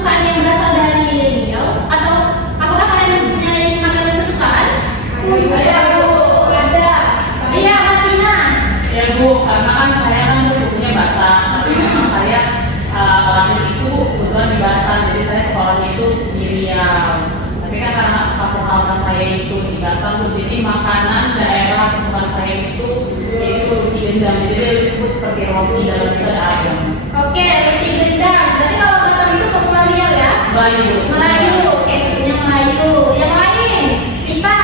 kesukaan yang berasal dari Riau? Atau apakah kalian mempunyai makanan kesukaan? Ada Bu, ada. Iya, Martina. Ya Bu, karena kan saya kan sukunya Batak, tapi memang saya lahir itu kebetulan di Batam, jadi saya sekolahnya itu di Riau. Tapi kan karena kampung halaman saya itu di Batam, jadi makanan daerah kesukaan saya itu yaitu roti gendang, jadi dia disebut seperti roti dalam itu ada ayam. Oke, roti gendang. Berarti kalau Batam itu kepulauan Riau ya? Baik Bu. Melayu. Oke, sukunya Melayu. Yang lain, Vita.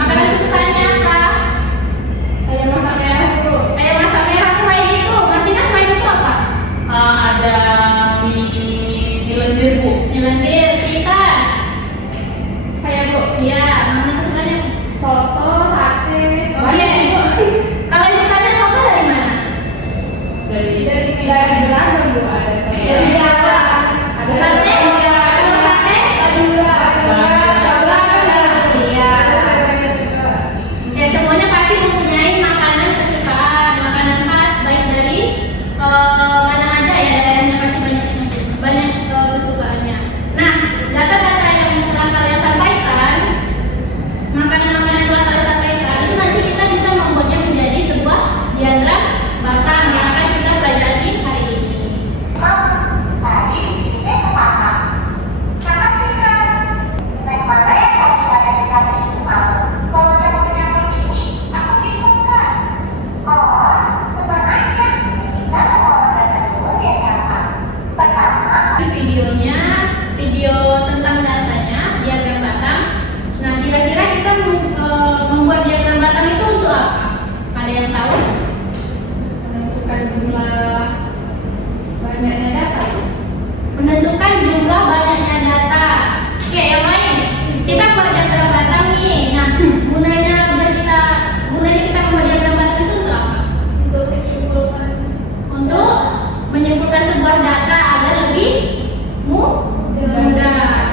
Makanan kesukaannya apa? Ayam masak merah Bu. Ayam masak merah. Selain itu, Martina selain itu apa? Ada mie lendir Bu. Yang lendir, Vita. Saya Bu. Iya, makanan kesukaannya. Soto, sate. Oke. Banyak Bu. Kalau ditanya soto dari mana? Dari Dari beragam Bu, ada soto. Iya. Dari Jawa. Ada Sate? Kalau sate? Madura, ada beragam. Iya. Ya, semuanya pasti mempunyai makanan kesukaan, makanan khas baik dari mana aja ya, daerahnya pasti banyak kesukaannya. Nah, data-data yang telah kalian sampaikan, makanan-makanan yang telah kalian sampaikan itu nanti kita bisa membuatnya menjadi sebuah diagram Batam yang akan kita pelajari hari ini. Tadi saya ke Batam. Kakak suka snack mana yang tadi pada dikasih ibu kamu? Kalau campur-campur ini, aku bingung kan? Oh, tenang aja. Kita mau olahraga dulu deh Kakak. Pertama, Videonya, video tentang datanya, diagram Batam. Nah, kira-kira kita membuat diagram Batam itu untuk apa? Ada yang tahu? Menentukan jumlah banyaknya data Bu. Menentukan jumlah banyaknya data. Oke, yang lain. Kita buat diagram Batam nih. Nah, gunanya kita membuat diagram Batam itu untuk apa? Untuk menyimpulkan Untuk menyimpulkan sebuah data agar lebih mudah.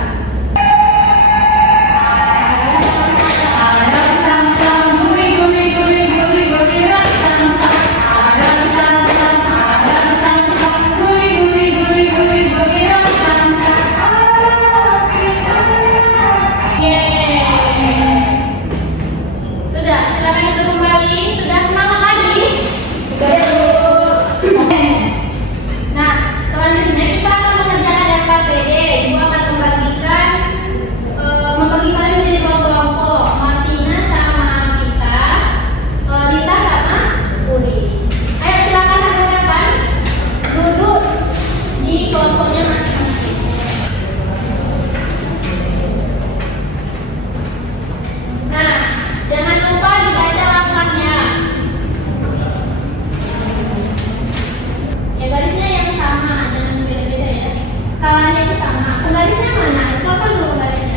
Adam samsam guli guli guli guli guli rak samsam. Adam samsam guli guli guli guli guli rak samsam. Yeay. Sudah, silakan itu kembali. Sudah semangat lagi? Oke. Nah, selanjutnya kita akan mengerjakan LKPD. Ibu akan membagi kalian menjadi dua kelompok. Martina sama Vita, Lita sama Uri. Ayo silakan rekan-rekan duduk di kelompoknya masing-masing. Nah, jangan lupa dibaca langkahnya. Ya, garisnya yang sama, jangan beda-beda ya. Skalanya itu sama. Penggarisnya mana? Keluarkan dulu penggarisnya.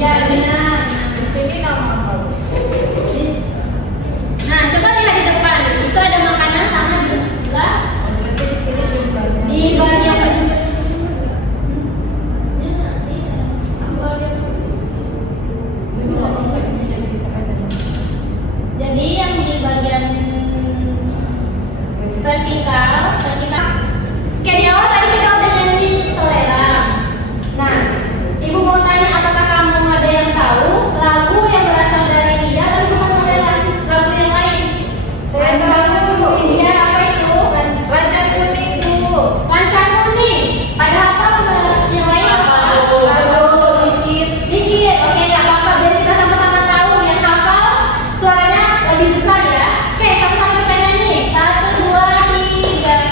Iya, benar. di sini nama apa Bu? Nah, coba lihat di depan. Itu ada makanan sama jumlah Berarti di sini jumlahnya. di bagian jadi yang di bagian vertikal. Oke, di awal tadi kita udah nyanyi Soleram. Nah, ibu mau tanya apakah kamu ada yang tahu lagu yang berasal dari dia, tapi bukan lagu yang lain? Saya tahu. Iya, apa itu? Rancang kuning Bu. Lancang kuning. Padahal apa yang lain apa? Lalu Dikit. Oke, nggak apa-apa. Biar kita sama-sama tahu yang hafal suaranya lebih besar ya. Oke, sama-sama kita nyanyi. 1, 2, 3.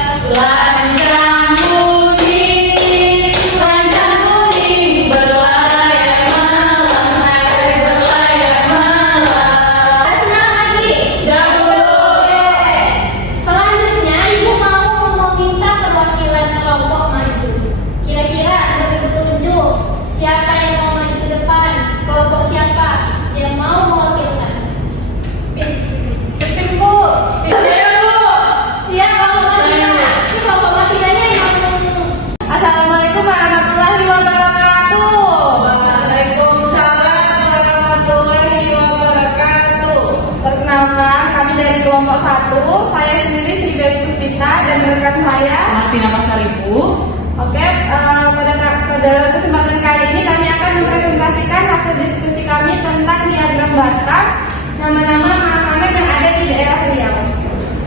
Perkenalkan, kami dari kelompok 1. Saya sendiri Sri Dewi Puspita dan rekan saya. Martina Pasaribu. Oke, pada kesempatan kali ini kami akan mempresentasikan hasil diskusi kami tentang diagram Batam, nama-nama makanan yang ada di daerah Riau.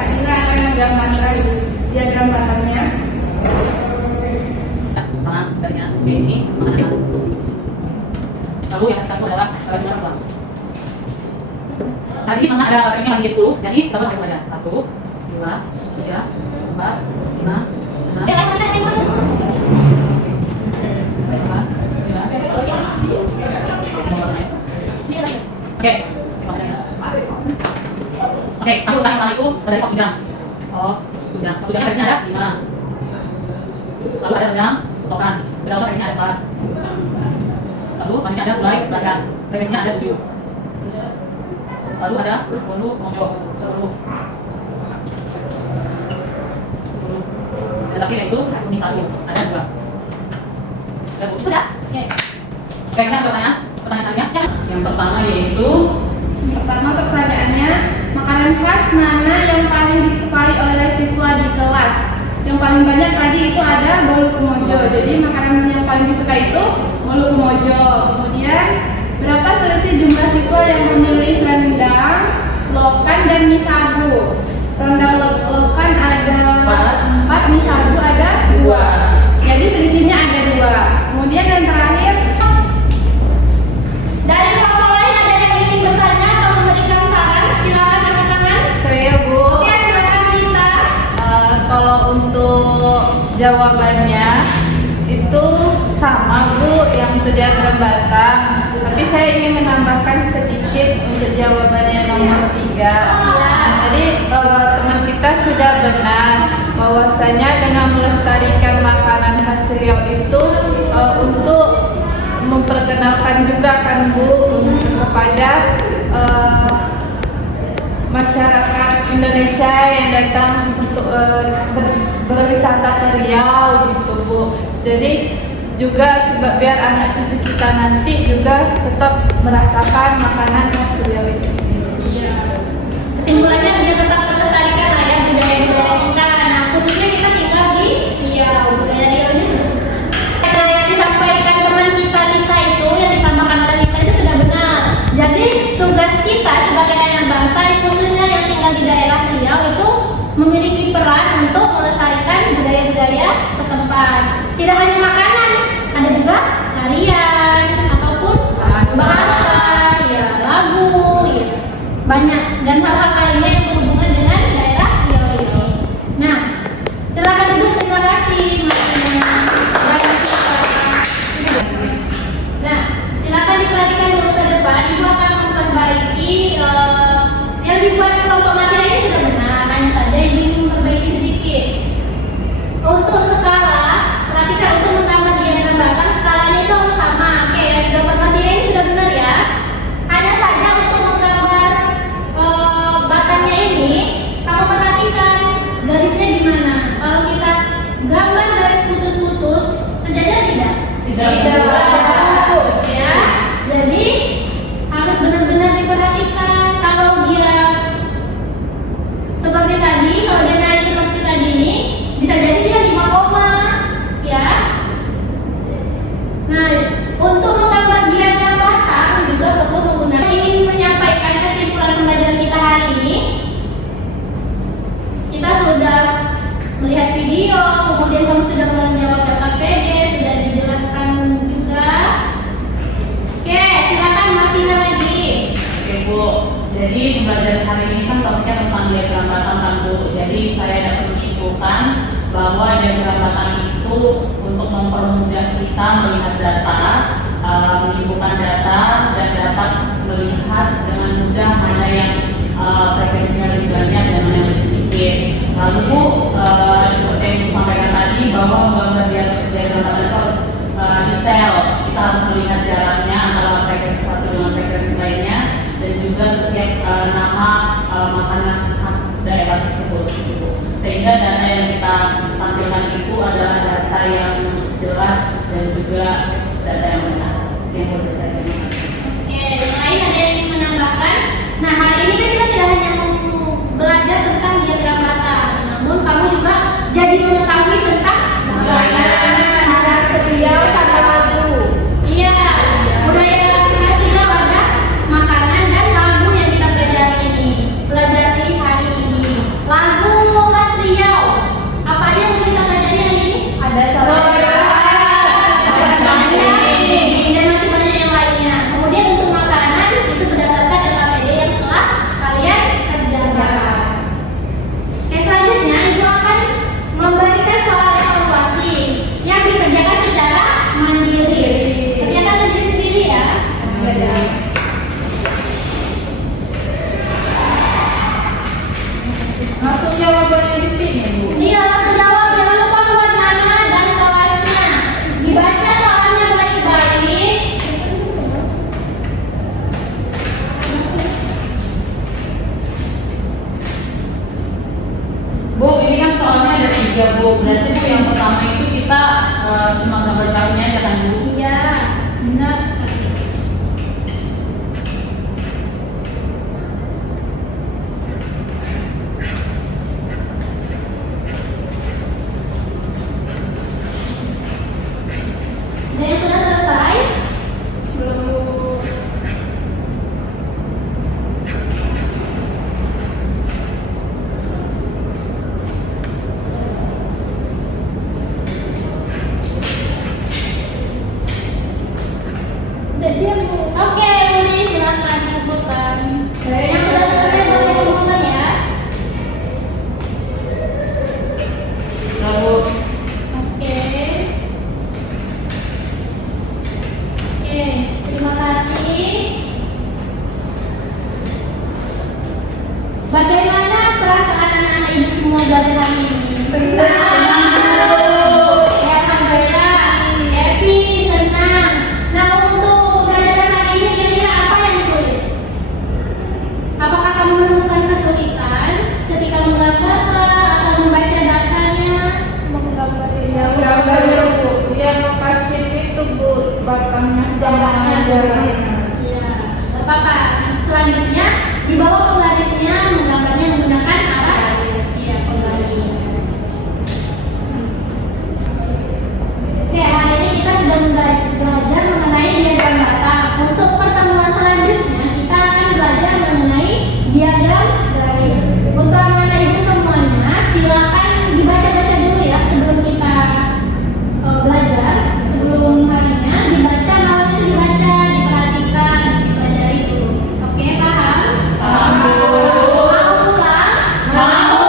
Kak Dina akan menggambarkan diagram Batamnya. Sama garisnya di sini makanan khas. Lalu yang satu adalah jumlah siswa. Hari ini memang ada versinya bagi 10, jadi kita bahas saja. 1, 2, 3, 4, 5, 6. Oke, aku utama itu ada sop udang. Sop udang. Sop udangnya versinya ada 5. Lalu ada udang lokan. Udang lokan versinya ada 4. Lalu selanjutnya ada gulai belacan. Versinya ada 7. Lalu ada bolu mojo 10. Dan lagi itu kuning 1. Ada 2. Sudah? Oke. Oke, kita pertanyaannya. Yang pertama yaitu Pertama pertanyaannya, makanan khas mana yang paling disukai oleh siswa di kelas? Yang paling banyak tadi itu ada bolu kemojo. Jadi makanan yang paling disukai itu bolu kemojo. Kemudian berapa selisih jumlah siswa yang memilih rendang, lokan dan mie sagu? Rendang lokan ada 4, mie sagu ada 2. Jadi selisihnya ada 2. Kemudian yang terakhir, Dari kelompok lain ada yang ingin bertanya atau memberikan saran? Silakan angkat tangan. Saya Bu, Oke, silakan Cinta. kalau untuk jawabannya itu sama Bu yang untuk diagram Batam. Tapi saya ingin menambahkan sedikit untuk jawabannya nomor 3. Nah, tadi teman kita sudah benar bahwasanya dengan melestarikan makanan khas Riau itu untuk memperkenalkan juga kan Bu kepada masyarakat Indonesia yang datang untuk berwisata ke Riau gitu Bu. Jadi juga sebab biar anak cucu kita nanti juga tetap merasakan makanan khas Riau itu sendiri. Kesimpulannya biar tetap terlestarikan lah ya budaya-budaya kita. Nah, khususnya kita tinggal di Riau. Budaya Riau ini karena yang disampaikan teman kita Lita itu, yang ditambahkan oleh Lita itu sudah benar. Jadi tugas kita sebagai anak bangsa, khususnya yang tinggal di daerah Riau itu memiliki peran untuk melestarikan budaya-budaya setempat. Tidak hanya makanan, ada juga tarian ataupun bahasa, ya lagu, ya banyak dan hal-hal lainnya yang berhubungan dengan daerah Riau ini. Nah, silakan duduk. Terima kasih Mas Ina. Nah, silakan diperhatikan dulu ke depan. Ibu akan memperbaiki yang dibuat kelompok materi ini sudah benar. Hanya saja ibu ingin memperbaiki sedikit. Untuk skala, perhatikan untuk menggambar diagram Batam, skalanya itu harus sama. Oke, yang digambar materi ini sudah benar ya. Hanya saja untuk menggambar Batamnya ini, kamu perhatikan garisnya di mana. Kalau kita gambar garis putus-putus, sejajar tidak? Ya, jadi harus benar-benar diperhatikan. Kalau dia seperti tadi, kalau dia naik seperti tadi ini, bisa jadi dia 5 koma, ya. Nah, untuk menggambar diagram Batam juga perlu menggunakan. Ingin menyampaikan kesimpulan pembelajaran kita hari ini. Kita sudah melihat video, kemudian kamu sudah menjawab KPD, sudah dijelaskan juga. Oke, silakan Martina lagi. Oke Bu, jadi pembelajaran hari ini kan topiknya tentang diagram Batam kan Bu. Jadi saya dapat menyimpulkan bahwa diagram Batam itu untuk mempermudah kita melihat data, menyimpulkan data dan dapat melihat dengan mudah mana yang frekuensinya lebih banyak dan mana yang lebih sedikit. Lalu Bu, seperti yang Ibu sampaikan tadi bahwa menggambar diagram Batam itu harus detail. Kita harus melihat jaraknya antara frekuensi satu dengan frekuensi lainnya dan juga setiap nama makanan khas daerah tersebut. Gitu. Sehingga data yang kita tampilkan itu adalah data yang jelas dan juga data yang benar. Sekian boleh saya terima kasih. Oke, yang lain ada yang ingin menambahkan? Nah, hari ini kan kita tidak hanya 3 Bu. Berarti Bu yang pertama itu kita cuma gambar tahunnya aja kan Bu? Iya, benar sekali. Ada yang sudah selesai? Belum. Udah siap Bu. Oke, ini silakan dikumpulkan. Yang sudah selesai boleh dikumpulkan ya. Nah Bu, Oke. Oke, terima kasih. Bagaimana perasaan anak-anak ibu semua belajar hari ini? Senang. Ya, alhamdulillah, happy, senang. Nah, untuk pembelajaran hari ini kira-kira apa yang sulit? Apakah kamu menemukan kesulitan ketika menggambar atau membaca datanya? Gambar ya, Bu. Yang lepasin itu Bu, batangnya sama jalannya. Ya, gak apa-apa. Selanjutnya, di bawah penggarisnya menggambarnya menggunakan alat ya, penggaris. Oke, hari ini kita sudah belajar mengenai diagram batang. Untuk pertemuan selanjutnya, kita akan belajar mengenai diagram garis. Untuk anak-anak ibu semuanya, silakan dibaca-baca dulu ya sebelum kita belajar. Sebelum harinya dibaca, malam itu dibaca, diperhatikan, dipelajari dulu. Oke, paham? paham Bu. Mau pulang? Mau.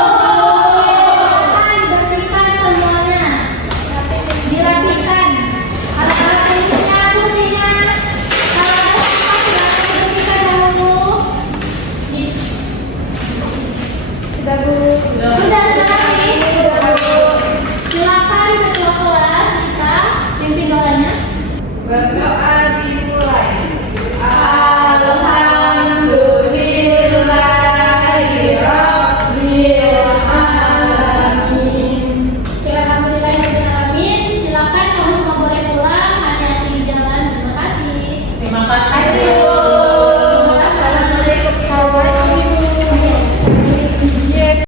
Akan dibersihkan semuanya, dirapikan. Alat-alat tulisnya, kursinya, kalau ada sampah silakan dibersihkan dahulu. Sudah, Bu. Sudah selesai. Silakan ketua kelas kita pimpin doanya. Berdoa.